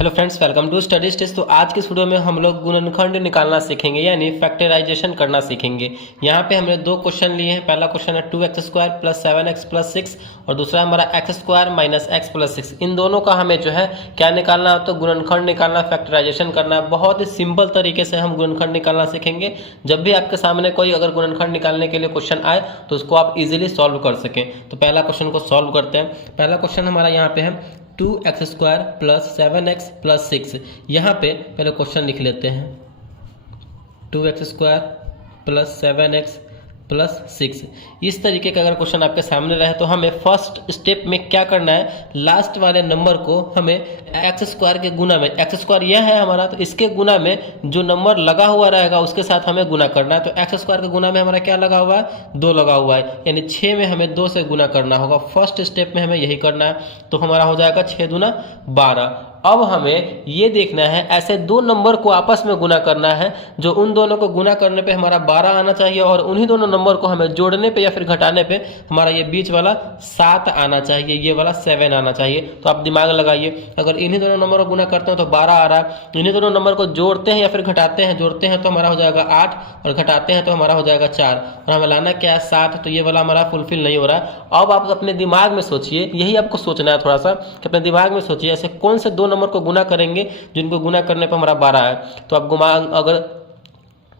Hello friends, welcome to study test. तो आज के इस वीडियो में हम लोग गुणनखंड निकालना सीखेंगे, यानी फैक्टराइजेशन करना सीखेंगे। यहाँ पे हमने दो क्वेश्चन लिए हैं। पहला क्वेश्चन है 2x² प्लस 7x प्लस 6 और दूसरा हमारा x² माइनस x प्लस 6। इन दोनों का हमें जो है क्या निकालना है, तो गुणनखंड निकालना, फैक्टराइजेशन करना है। बहुत ही सिंपल तरीके से हम गुणनखंड निकालना सीखेंगे। जब भी आपके सामने कोई अगर गुणनखंड निकालने के लिए क्वेश्चन आए तो उसको आप इजीली सॉल्व कर सकें। तो पहला क्वेश्चन को सॉल्व करते हैं। पहला क्वेश्चन हमारा यहाँ पे है 2x² प्लस 7x प्लस 6। यहाँ पे पहले क्वेश्चन लिख लेते हैं 2x² प्लस 7x प्लस 6। इस तरीके का अगर क्वेश्चन आपके सामने रहे तो हमें फर्स्ट स्टेप में क्या करना है, लास्ट वाले नंबर को हमें x² के गुना में, x² यह है हमारा, तो इसके गुना में जो नंबर लगा हुआ रहेगा उसके साथ हमें गुना करना है। तो x² के गुना में हमारा क्या लगा हुआ है, 2 लगा हुआ है, यानी 6 में हमें 2 से गुना करना होगा। फर्स्ट स्टेप में हमें यही करना है। तो हमारा हो जाएगा 6 दूना 12। अब हमें ये देखना है ऐसे दो नंबर को आपस में गुना करना है, जो उन दोनों को गुना करने पे हमारा 12 आना चाहिए और उन्हीं दोनों नंबर को हमें जोड़ने पे या फिर घटाने पे हमारा ये बीच वाला 7 आना चाहिए, ये वाला 7 आना चाहिए। तो आप दिमाग लगाइए, अगर इन्हीं दोनों नंबर को गुना करते हैं तो 12 आ रहा है, इन्हीं दोनों नंबर को जोड़ते हैं या फिर घटाते हैं, जोड़ते हैं तो हमारा हो जाएगा 8 और घटाते हैं तो हमारा हो जाएगा 4 और हमें लाना क्या है 7। तो ये वाला हमारा फुलफिल नहीं हो रहा है। अब आप अपने दिमाग में सोचिए, यही आपको सोचना है थोड़ा सा कि अपने दिमाग में सोचिए ऐसे कौन से दो नंबर को गुना करेंगे जिनको गुना करने पर हमारा 12 है।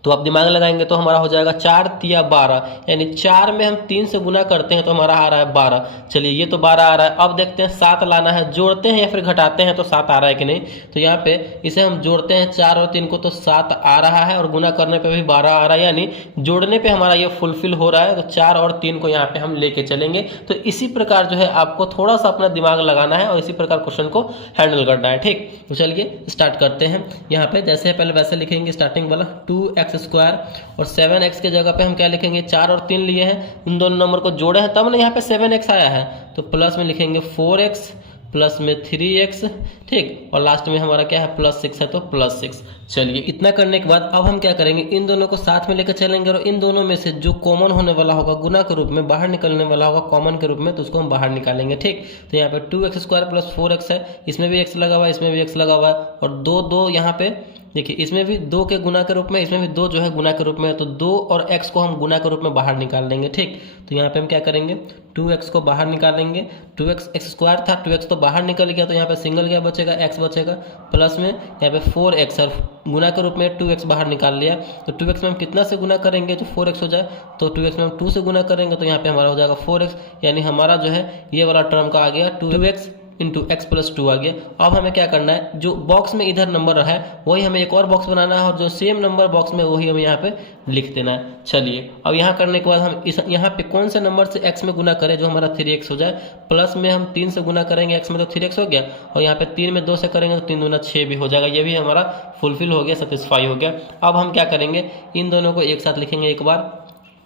तो आप दिमाग लगाएंगे तो हमारा हो जाएगा 4 तिया 12, यानी 4 में हम 3 से गुना करते हैं तो हमारा आ रहा है 12। चलिए ये तो 12 आ रहा है। अब देखते हैं 7 लाना है, जोड़ते हैं या फिर घटाते हैं तो 7 आ रहा है कि नहीं। तो यहाँ पे इसे हम जोड़ते हैं 4 और 3 को तो 7 आ रहा है और गुना करने पे भी 12 आ रहा है, यानी जोड़ने पे हमारा ये फुलफिल हो रहा है। तो 4 और 3 को यहाँ पे हम लेके चलेंगे। तो इसी प्रकार जो है आपको थोड़ा सा अपना दिमाग लगाना है और इसी प्रकार क्वेश्चन को हैंडल करना है, ठीक। तो चलिए स्टार्ट करते हैं। यहाँ पे जैसे पहले वैसे लिखेंगे, स्टार्टिंग वाला 2x² और 7x के जगह पे हम क्या लिखेंगे, 4 और 3 लिए हैं, उन दोनों नंबर को जोड़े हैं तब ना यहाँ पे 7x आया है। तो प्लस में लिखेंगे 4x प्लस में 3x, ठीक, और लास्ट में हमारा क्या है प्लस 6 है तो प्लस 6। चलिए इतना करने के बाद अब हम क्या करेंगे, इन दोनों को साथ में लेकर चलेंगे और इन दोनों में से जो कॉमन होने वाला होगा गुना के रूप में, बाहर निकलने वाला होगा कॉमन के रूप में, तो उसको हम बाहर निकालेंगे, ठीक। तो यहाँ पे 2x² प्लस 4x है, इसमें भी x लगा हुआ है, इसमें भी x लगा हुआ है और 2 यहाँ पे देखिए, इसमें भी 2 के गुना के रूप में, इसमें भी 2 जो है गुना के रूप में, तो 2 और x को हम गुना के रूप में बाहर निकाल लेंगे, ठीक। तो यहाँ पे हम क्या करेंगे, 2x को बाहर निकालेंगे, 2x x² था, 2x तो बाहर निकल गया, तो यहाँ पे सिंगल क्या बचेगा, x बचेगा, प्लस में यहाँ पे 4x और गुना के रूप में 2x बाहर निकाल लिया। तो 2x में हम कितना से गुना करेंगे जो 4x हो जाए, तो 2x में हम 2 से गुना करेंगे तो यहाँ पे हमारा हो जाएगा 4x, यानी हमारा जो है ये वाला टर्म का आ गया 2x इंटू x प्लस 2 आ गया। अब हमें क्या करना है, जो बॉक्स में इधर नंबर है वही हमें एक और बॉक्स बनाना है और जो सेम नंबर बॉक्स में वही हमें यहाँ पे लिख देना है। चलिए अब यहाँ करने के बाद हम इस यहाँ पे कौन से नंबर से x में गुना करें जो हमारा 3x हो जाए, प्लस में हम 3 से गुना करेंगे x में तो 3x हो गया और यहाँ पे 3 में 2 से करेंगे तो 3 दूना 6 भी हो जाएगा, ये भी हमारा फुलफिल हो गया, सेटिस्फाई हो गया। अब हम क्या करेंगे, इन दोनों को एक साथ लिखेंगे एक बार,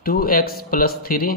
2x प्लस 3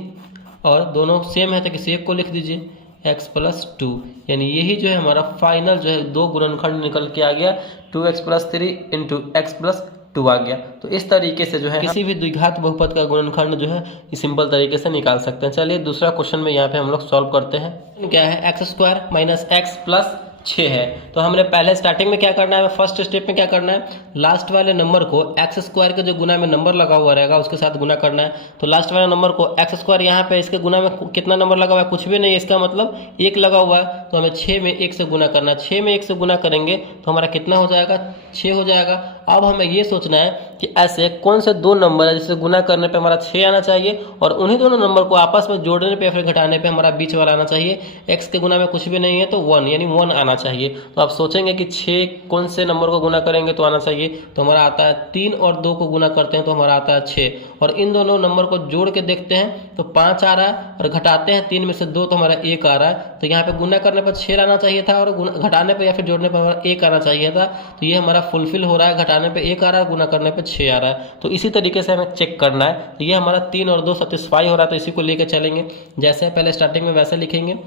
और दोनों सेम है तो किसी एक को लिख दीजिए x प्लस 2, यानी यही जो है हमारा फाइनल जो है दो गुणनखंड निकल के आ गया, 2x plus 3 into x plus 2 आ गया। तो इस तरीके से जो है किसी भी द्विघात बहुपद का गुणनखंड जो है सिंपल तरीके से निकाल सकते हैं। चलिए दूसरा क्वेश्चन में यहाँ पे हम लोग सॉल्व करते हैं। क्या है, x² माइनस x प्लस 6 है। तो हमने पहले स्टार्टिंग में क्या करना है, फर्स्ट स्टेप में क्या करना है, लास्ट वाले नंबर को x² के जो गुना में नंबर लगा हुआ रहेगा उसके साथ गुना करना है। तो लास्ट वाले नंबर को x² यहाँ पे इसके गुना में कितना नंबर लगा हुआ है, कुछ भी नहीं, इसका मतलब 1 लगा हुआ है, तो हमें 6 में 1 से गुना करना है। 6 में 1 से गुना करेंगे तो हमारा कितना हो जाएगा, 6 हो जाएगा। अब हमें ये सोचना है कि ऐसे कौन से दो नंबर है जिससे गुना करने पे हमारा 6 आना चाहिए और उन्हीं दोनों नंबर को आपस में जोड़ने पे या फिर घटाने पे हमारा बीच वाला आना चाहिए। x के गुना में कुछ भी नहीं है तो 1, यानी 1 आना चाहिए। तो आप सोचेंगे कि 6 कौन से नंबर को गुना करेंगे तो आना चाहिए, तो हमारा आता है 3 और 2 को गुना करते हैं तो हमारा आता है 6 और इन दोनों नंबर को जोड़ के देखते हैं तो 5 आ रहा है और घटाते हैं 3 में से 2 तो हमारा 1 आ रहा है। तो यहाँ पे गुना करने पर 6 आना चाहिए था और घटाने पर या फिर जोड़ने पर हमारा 1 आना चाहिए था। तो ये हमारा फुलफिल हो रहा है, घटाने पर 1 आ रहा है, गुना करने पर 6 आ रहा है। तो इसी तरीके से हमें चेक करना है। तो ये हमारा 3 और 2 सेटिस्फाई हो रहा है, तो इसी को लेकर चलेंगे। जैसे पहले स्टार्टिंग में वैसे लिखेंगे,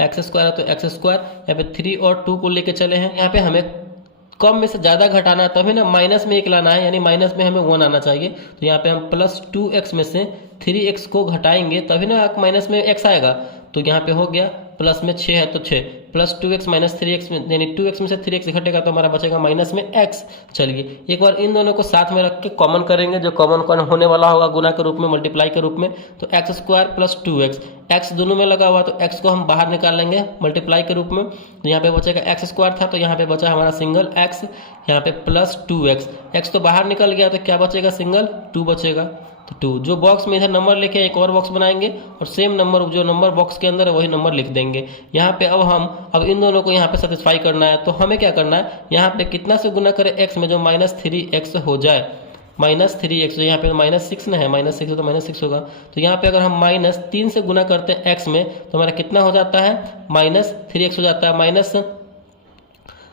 x² है तो x², यहाँ पे 3 और 2 को लेके चले हैं। यहाँ पे हमें कम में से ज़्यादा घटाना है तभी ना माइनस में 1 लाना है, यानी माइनस में हमें 1 आना चाहिए। तो यहाँ पे हम प्लस 2x में से 3x को घटाएंगे तभी ना माइनस में x आएगा। तो यहाँ पे हो गया प्लस में 6 है तो 6, प्लस 2x माइनस 3x में, यानी 2x में से 3x घटेगा तो हमारा बचेगा माइनस में x। चलिए एक बार इन दोनों को साथ में रख के कॉमन करेंगे, जो कॉमन होने वाला होगा गुना के रूप में, मल्टीप्लाई के रूप में, तो x square plus 2x, x दोनों में लगा हुआ तो x को हम बाहर निकाल लेंगे मल्टीप्लाई के रूप में, तो यहाँ पे बचेगा एक्स स्क्वायर था तो यहाँ पे बचा हमारा सिंगल x, यहाँ पे प्लस 2x, x तो बाहर निकल गया तो क्या बचेगा, सिंगल 2 बचेगा। तो 2 जो बॉक्स में इधर नंबर लिखे एक और बॉक्स बनाएंगे और सेम नंबर जो नंबर बॉक्स के अंदर है वही नंबर लिख देंगे यहाँ पे। अब इन दोनों को यहाँ पे सेटिस्फाई करना है तो हमें क्या करना है, यहाँ पे कितना से गुना करें x में, जो माइनस 3x हो जाए, माइनस 3x, तो यहाँ पे माइनस 6 ना है, माइनस 6 तो माइनस 6 होगा, तो यहाँ पे अगर हम माइनस 3 से गुना करते हैं x में तो हमारा कितना हो जाता है, माइनस 3x हो जाता है। माइनस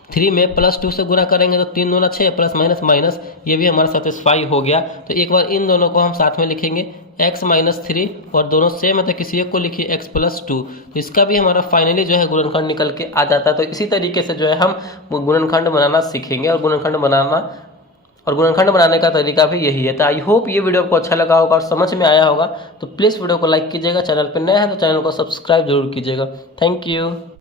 3 में प्लस 2 से गुना करेंगे तो 3 दूना 6 प्लस माइनस माइनस, ये भी हमारा सेटिस्फाई हो गया। तो एक बार इन दोनों को हम साथ में लिखेंगे x माइनस 3, और दोनों सेम है तो किसी एक को लिखिए x प्लस 2, तो इसका भी हमारा फाइनली जो है गुणनखंड निकल के आ जाता है। तो इसी तरीके से जो है हम गुणनखंड बनाना सीखेंगे, और गुणनखंड बनाने का तरीका भी यही है। तो आई होप ये वीडियो आपको अच्छा लगा होगा और समझ में आया होगा। तो प्लीज़ वीडियो को लाइक कीजिएगा, चैनल पर नए हैं तो चैनल को सब्सक्राइब जरूर कीजिएगा। Thank you.